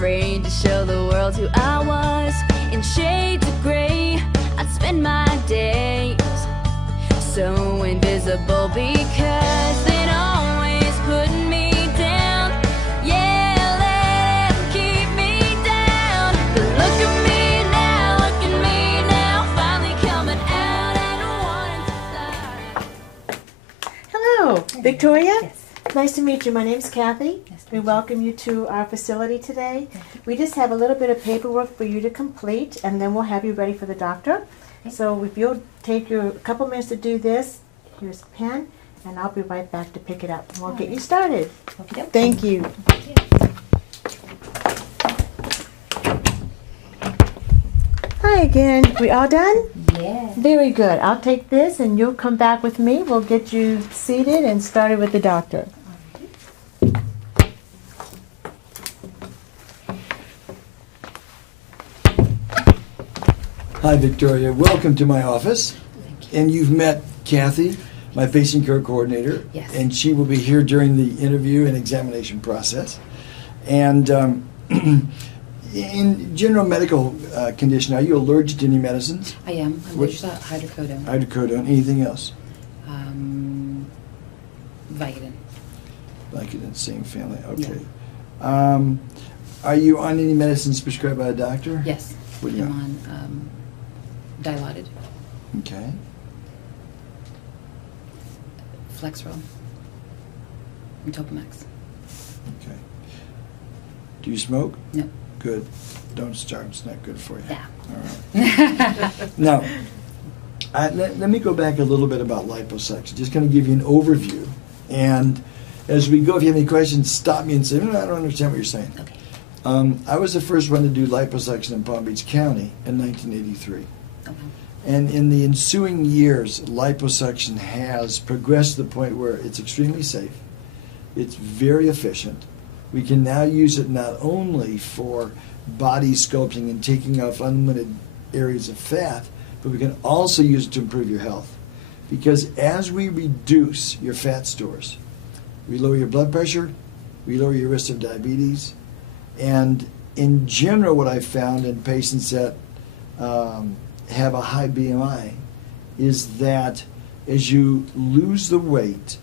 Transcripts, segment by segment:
afraid to show the world who I was. In shades of gray, I'd spend my days so invisible because they'd always put me down. Yeah, let them keep me down. But look at me now, finally coming out and wanting to start. Hello, Victoria. Yes. Nice to meet you. My name's Kathy. We welcome you to our facility today. We just have a little bit of paperwork for you to complete, and then we'll have you ready for the doctor. So if you'll take a couple minutes to do this, here's a pen, and I'll be right back to pick it up. And we'll get you started. Okay. Thank you. Hi again. We all done? Yeah. Very good. I'll take this, and you'll come back with me. We'll get you seated and started with the doctor. Hi, Victoria. Welcome to my office. Thank you. And you've met Kathy, my patient care coordinator. Yes. And she will be here during the interview and examination process. And in general medical condition, are you allergic to any medicines? I am. I'm allergic to hydrocodone. Hydrocodone. Anything else? Vicodin. Vicodin, same family. Okay. Are you on any medicines prescribed by a doctor? Yes. What do you I'm got? on Dilaudid, Okay. Flexeril, and Topamax. Okay. Do you smoke? No. Good. Don't start. It's not good for you. Yeah. All right. Now, let me go back a little bit about liposuction. Just going to give you an overview. And as we go, if you have any questions, stop me and say, no, I don't understand what you're saying. Okay. I was the first one to do liposuction in Palm Beach County in 1983. Okay. And in the ensuing years, liposuction has progressed to the point where it's extremely safe. It's very efficient. We can now use it not only for body sculpting and taking off unlimited areas of fat, but we can also use it to improve your health. Because as we reduce your fat stores, we lower your blood pressure, we lower your risk of diabetes, and in general what I've found in patients that have a high BMI is that as you lose the weight,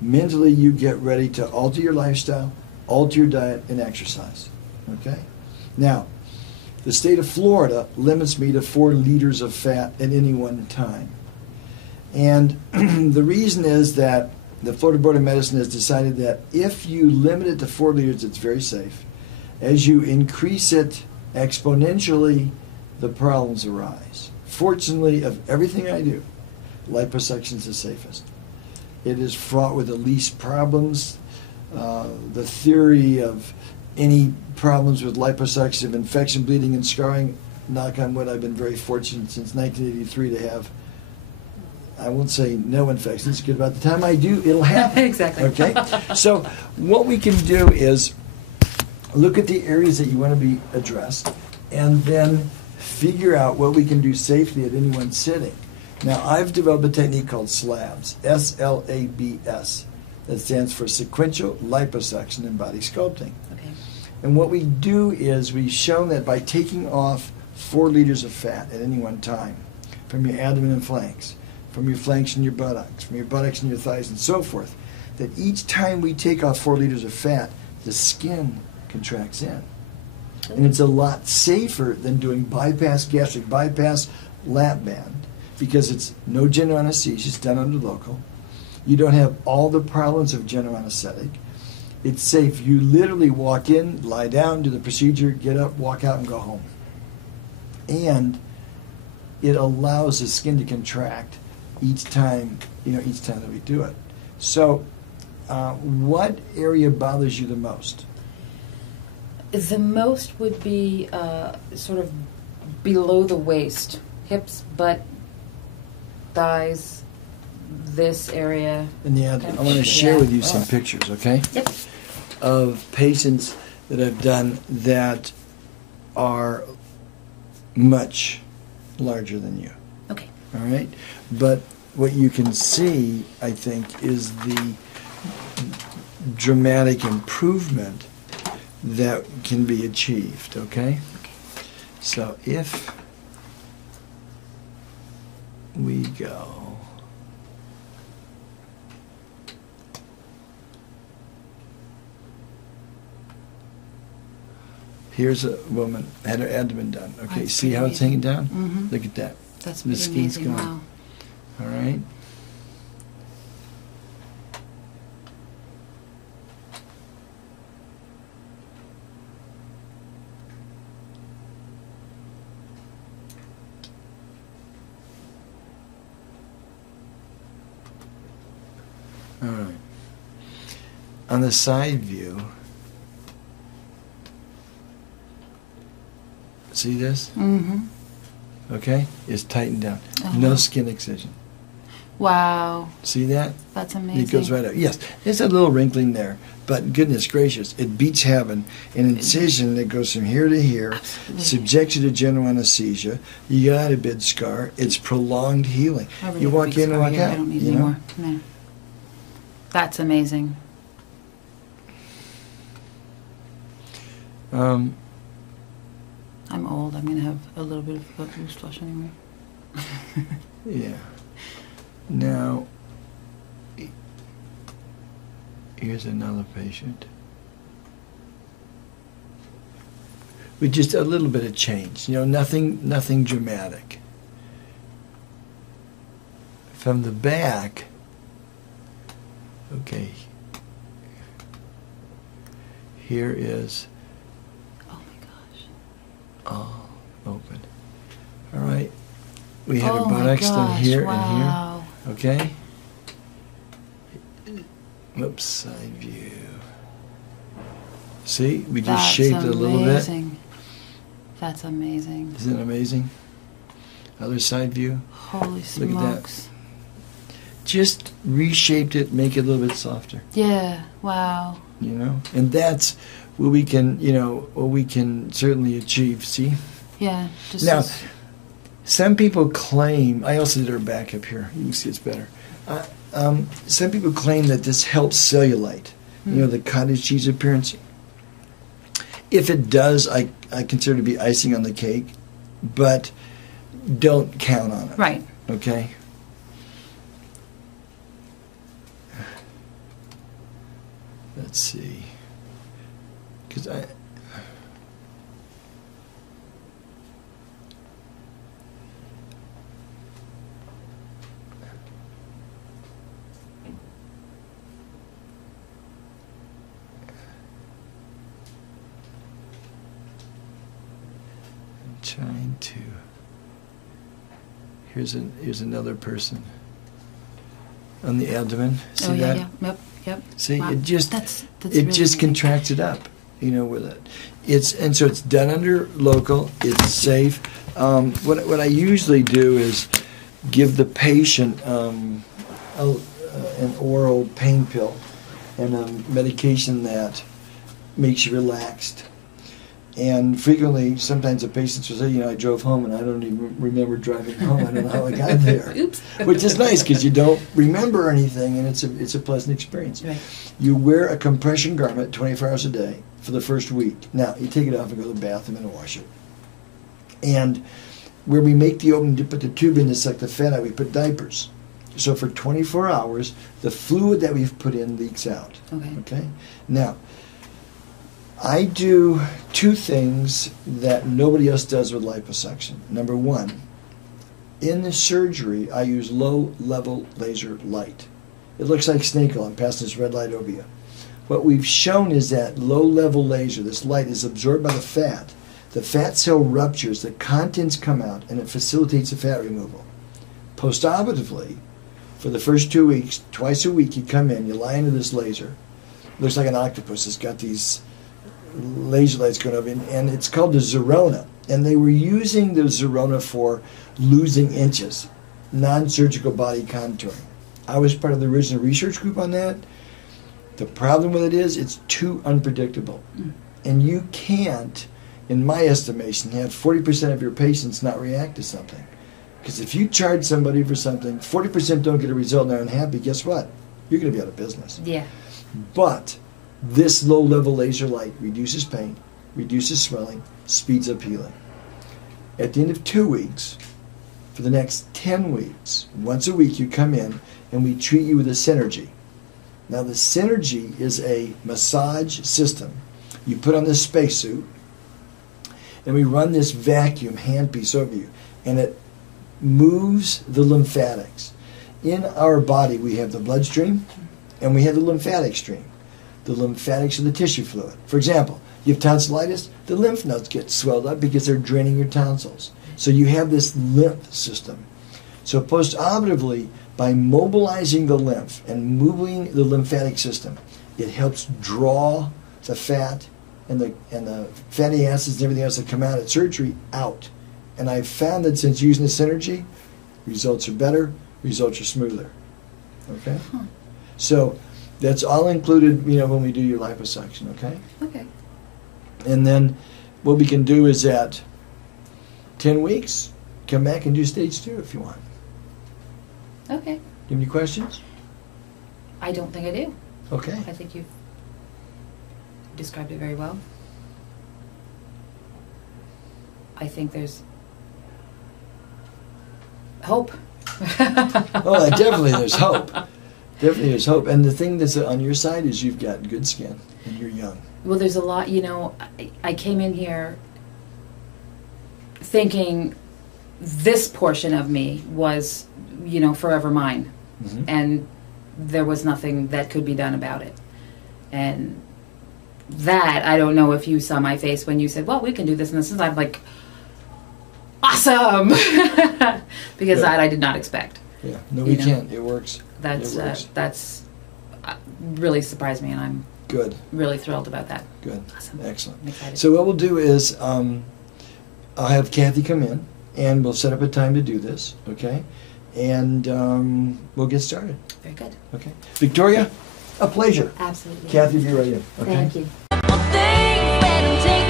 mentally you get ready to alter your lifestyle, alter your diet, and exercise. Okay? Now, the state of Florida limits me to 4 liters of fat at any one time. And the reason is that the Florida Board of Medicine has decided that if you limit it to 4 liters, it's very safe. As you increase it exponentially, the problems arise. Fortunately, of everything I do, liposuction is the safest. It is fraught with the least problems. The theory of any problems with liposuction, of infection, bleeding, and scarring, knock on wood, I've been very fortunate since 1983 to have, I won't say no infections, because about the time I do, it'll happen. Exactly. Okay? So what we can do is look at the areas that you want to be addressed, and then figure out what we can do safely at any one sitting. Now, I've developed a technique called SLABS, S-L-A-B-S, that stands for Sequential Liposuction and Body Sculpting. Okay. And what we do is we've shown that by taking off 4 liters of fat at any one time from your abdomen and flanks, from your flanks and your buttocks, from your buttocks and your thighs, and so forth, that each time we take off 4 liters of fat, the skin contracts in. And it's a lot safer than doing bypass, gastric bypass, lap band, because it's no general anesthesia, it's done under local. You don't have all the problems of general anesthetic. It's safe. You literally walk in, lie down, do the procedure, get up, walk out, and go home. And it allows the skin to contract each time that we do it. So, what area bothers you the most? The most would be sort of below the waist, hips, butt, thighs, this area. And I want to share with you some pictures, okay? Yep. Of patients that I've done that are much larger than you. Okay. All right? But what you can see, I think, is the dramatic improvement that can be achieved, okay? So if we go here's a woman had her abdomen done. Okay, That's see pretty how it's hanging down? Mm-hmm. Look at that. That's The pretty skin's amazing. gone. Wow. All right. All right. On the side view, see this? Mm-hmm. Okay? It's tightened down. Oh, No wow. skin excision. Wow. See that? That's amazing. It goes right up. Yes, there's a little wrinkling there, but goodness gracious, it beats heaven. An incision that goes from here to here, Absolutely. subjects you to general anesthesia. You got a bid scar. It's prolonged healing. I really You have a walk big in and scar walk here. out. I don't need you any know? more. No. That's amazing. Um, I'm old. I'm going to have a little bit of a loose flush anyway. yeah. Now, here's another patient. With just a little bit of change, nothing dramatic. From the back, okay, here is Oh my gosh. all open. All right, we have Oh a my buttocks done gosh, here wow. and here. Okay. Oops, side view. See, we just That's shaped it a little bit. amazing. That's amazing. Isn't it amazing? Other side view. Holy Look at that. smokes. Just reshaped it, make it a little bit softer. Yeah, wow. And that's what we can, what we can certainly achieve. See? Yeah, just Now, as- some people claim, I also did her back up here. You can see it's better. Some people claim that this helps cellulite, the cottage cheese appearance. If it does, I consider it to be icing on the cake, but don't count on it. right. Okay? Let's see. Because trying to. Here's another person on the abdomen. See Oh yeah, that? yeah. Yep, yep. See, Wow. it just that's it really just amazing. contracts it up, with it. So it's done under local. It's safe. What I usually do is give the patient an oral pain pill and a medication that makes you relaxed. And frequently, sometimes the patients will say, I drove home and I don't even remember driving home. I don't know how I got there. Oops. Which is nice because you don't remember anything and it's a pleasant experience. Right. You wear a compression garment 24 hours a day for the first week. Now, you take it off and go to the bathroom and wash it. And where we make the opening to put the tube in to suck the fat out, we put diapers. So for 24 hours, the fluid that we've put in leaks out. Okay. Now, I do two things that nobody else does with liposuction. Number one, in the surgery, I use low-level laser light. It looks like snake oil. I'm passing this red light over you. What we've shown is that low-level laser, this light, is absorbed by the fat. The fat cell ruptures, the contents come out, and it facilitates the fat removal. Postoperatively, for the first 2 weeks, twice a week, you come in, you lie into this laser. Looks like an octopus. It's got these laser lights going over, and it's called the Zerona. And they were using the Zerona for losing inches, non-surgical body contouring. I was part of the original research group on that. The problem with it is it's too unpredictable. And you can't, in my estimation, have 40% of your patients not react to something. Because if you charge somebody for something, 40% don't get a result and are unhappy, guess what? You're going to be out of business. Yeah. But This low-level laser light reduces pain, reduces swelling, speeds up healing. At the end of 2 weeks, for the next 10 weeks, once a week you come in and we treat you with a Synergy. Now the Synergy is a massage system. You put on this spacesuit and we run this vacuum handpiece over you and it moves the lymphatics. In our body we have the bloodstream and we have the lymphatic stream. The lymphatics are the tissue fluid. For example, you have tonsillitis, the lymph nodes get swelled up because they're draining your tonsils. So you have this lymph system. So post-operatively, by mobilizing the lymph and moving the lymphatic system, it helps draw the fat and the fatty acids and everything else that come out at surgery out. And I've found that since using the Synergy, results are better, results are smoother. Okay? Huh. So that's all included, when we do your liposuction, okay? Okay. And then what we can do is at 10 weeks, come back and do stage 2 if you want. Okay. Do you have any questions? I don't think I do. Okay. I think you've described it very well. I think there's hope. Oh, definitely there's hope. Definitely there's hope. And the thing that's on your side is you've got good skin and you're young. Well, there's a lot, I came in here thinking this portion of me was, forever mine. Mm-hmm. And there was nothing that could be done about it. And that, I don't know if you saw my face when you said, well, we can do this and this. And I'm like, awesome! Because that I did not expect. Yeah. No, we can't. It works. That's really surprised me, and I'm good. Really thrilled about that. Good. Awesome. Excellent. I'm excited. So what we'll do is I'll have Kathy come in, and we'll set up a time to do this, okay? And we'll get started. Very good. Okay. Victoria, a pleasure. Absolutely. Kathy, be ready. Okay. Thank you. Things that I'm taking